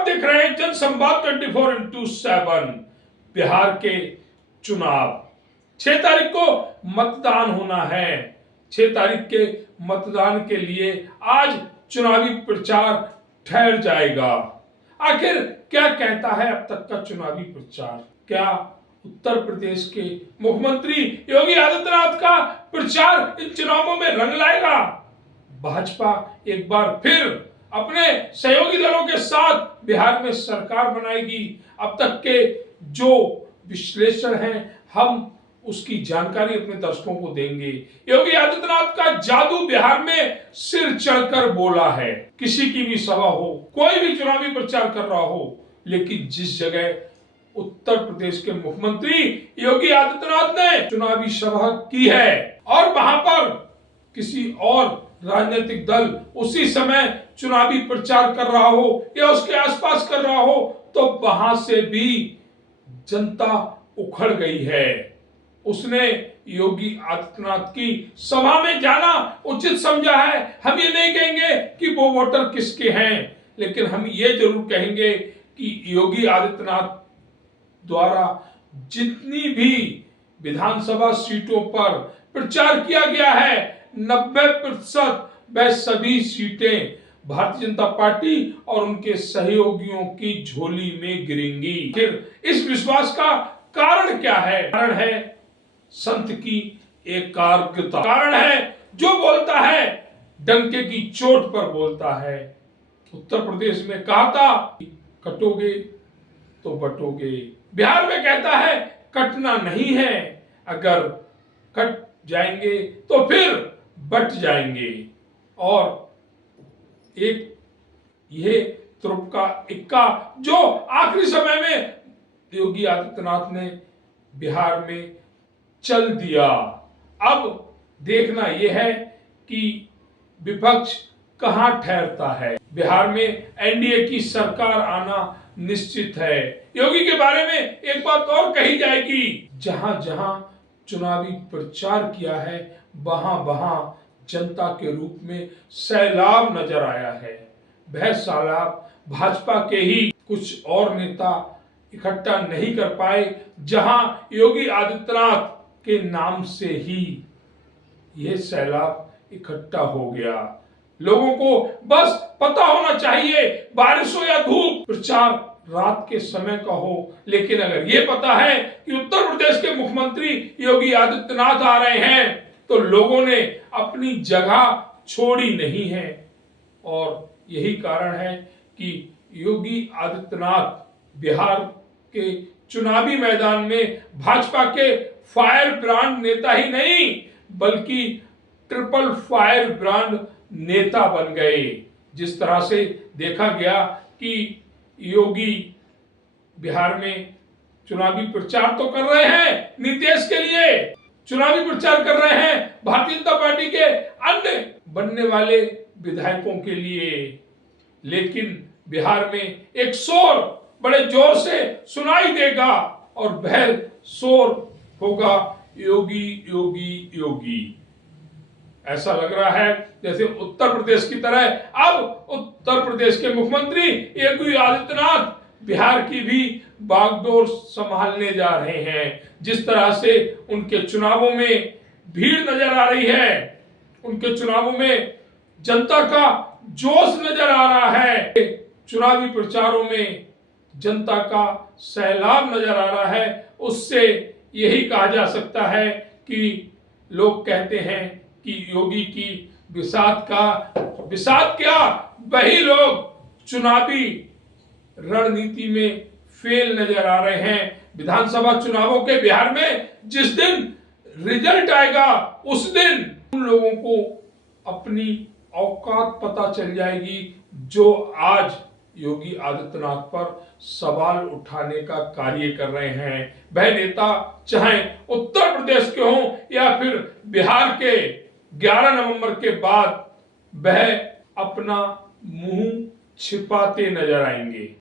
आप देख रहे हैं जनसंवाद 24x7। बिहार के चुनाव 6 तारीख को मतदान होना है। 6 तारीख के मतदान के लिए आज चुनावी प्रचार ठहर जाएगा। आखिर क्या कहता है अब तक का चुनावी प्रचार? क्या उत्तर प्रदेश के मुख्यमंत्री योगी आदित्यनाथ का प्रचार इन चुनावों में रंग लाएगा? भाजपा एक बार फिर अपने सहयोगी दलों के साथ बिहार में सरकार बनाएगी। अब तक के जो विश्लेषण हैं हम उसकी जानकारी अपने दर्शकों को देंगे। योगी आदित्यनाथ का जादू बिहार में सिर चढ़कर बोला है। किसी की भी सभा हो, कोई भी चुनावी प्रचार कर रहा हो, लेकिन जिस जगह उत्तर प्रदेश के मुख्यमंत्री योगी आदित्यनाथ ने चुनावी सभा की है और वहां पर किसी और राजनीतिक दल उसी समय चुनावी प्रचार कर रहा हो या उसके आसपास कर रहा हो, तो वहां से भी जनता उखड़ गई है। उसने योगी आदित्यनाथ की सभा में जाना उचित समझा है। हम ये नहीं कहेंगे कि वो वोटर किसके हैं, लेकिन हम ये जरूर कहेंगे कि योगी आदित्यनाथ द्वारा जितनी भी विधानसभा सीटों पर प्रचार किया गया है 90% वह सभी सीटें भारतीय जनता पार्टी और उनके सहयोगियों की झोली में गिरेंगी। फिर इस विश्वास का कारण क्या है? कारण है संत की एकाग्रता। कारण है जो बोलता है डंके की चोट पर बोलता है। उत्तर प्रदेश में कहा था कटोगे तो बटोगे। बिहार में कहता है कटना नहीं है, अगर कट जाएंगे तो फिर बट जाएंगे। और एक ये तुरुप का इक्का जो आखिरी समय में योगी आदित्यनाथ ने बिहार में चल दिया। अब देखना यह है कि विपक्ष कहां ठहरता है। बिहार में एनडीए की सरकार आना निश्चित है। योगी के बारे में एक बात और कही जाएगी, जहां जहां चुनावी प्रचार किया है वहां वहां जनता के रूप में सैलाब नजर आया है। वह सैलाब भाजपा के ही कुछ और नेता इकट्ठा नहीं कर पाए, जहां योगी आदित्यनाथ के नाम से ही यह सैलाब इकट्ठा हो गया। लोगों को बस पता होना चाहिए, बारिश हो या धूप, प्रचार रात के समय का हो, लेकिन अगर यह पता है कि उत्तर प्रदेश के मुख्यमंत्री योगी आदित्यनाथ आ रहे हैं तो लोगों ने अपनी जगह छोड़ी नहीं है। और यही कारण है कि योगी आदित्यनाथ बिहार के चुनावी मैदान में भाजपा के फायर ब्रांड नेता ही नहीं बल्कि ट्रिपल फायर ब्रांड नेता बन गए। जिस तरह से देखा गया कि योगी बिहार में चुनावी प्रचार तो कर रहे हैं नीतीश के लिए, चुनावी प्रचार कर रहे हैं भारतीय जनता पार्टी के अन्य बनने वाले विधायकों के लिए, लेकिन बिहार में एक शोर बड़े जोर से सुनाई देगा और वह शोर होगा योगी योगी योगी। ऐसा लग रहा है जैसे उत्तर प्रदेश की तरह अब उत्तर प्रदेश के मुख्यमंत्री योगी आदित्यनाथ बिहार की भी बागडोर संभालने जा रहे हैं। जिस तरह से उनके चुनावों में भीड़ नजर आ रही है, उनके चुनावों में जनता का जोश नजर आ रहा है, चुनावी प्रचारों में जनता का सैलाब नजर आ रहा है, उससे यही कहा जा सकता है कि लोग कहते हैं कि योगी की विषाद क्या, वही लोग चुनावी रणनीति में फेल नजर आ रहे हैं। विधानसभा चुनावों के बिहार में जिस दिन रिजल्ट आएगा उस दिन उन लोगों को अपनी औकात पता चल जाएगी जो आज योगी आदित्यनाथ पर सवाल उठाने का कार्य कर रहे हैं। वह नेता चाहे उत्तर प्रदेश के हों या फिर बिहार के 11 नवंबर के बाद वह अपना मुंह छिपाते नजर आएंगे।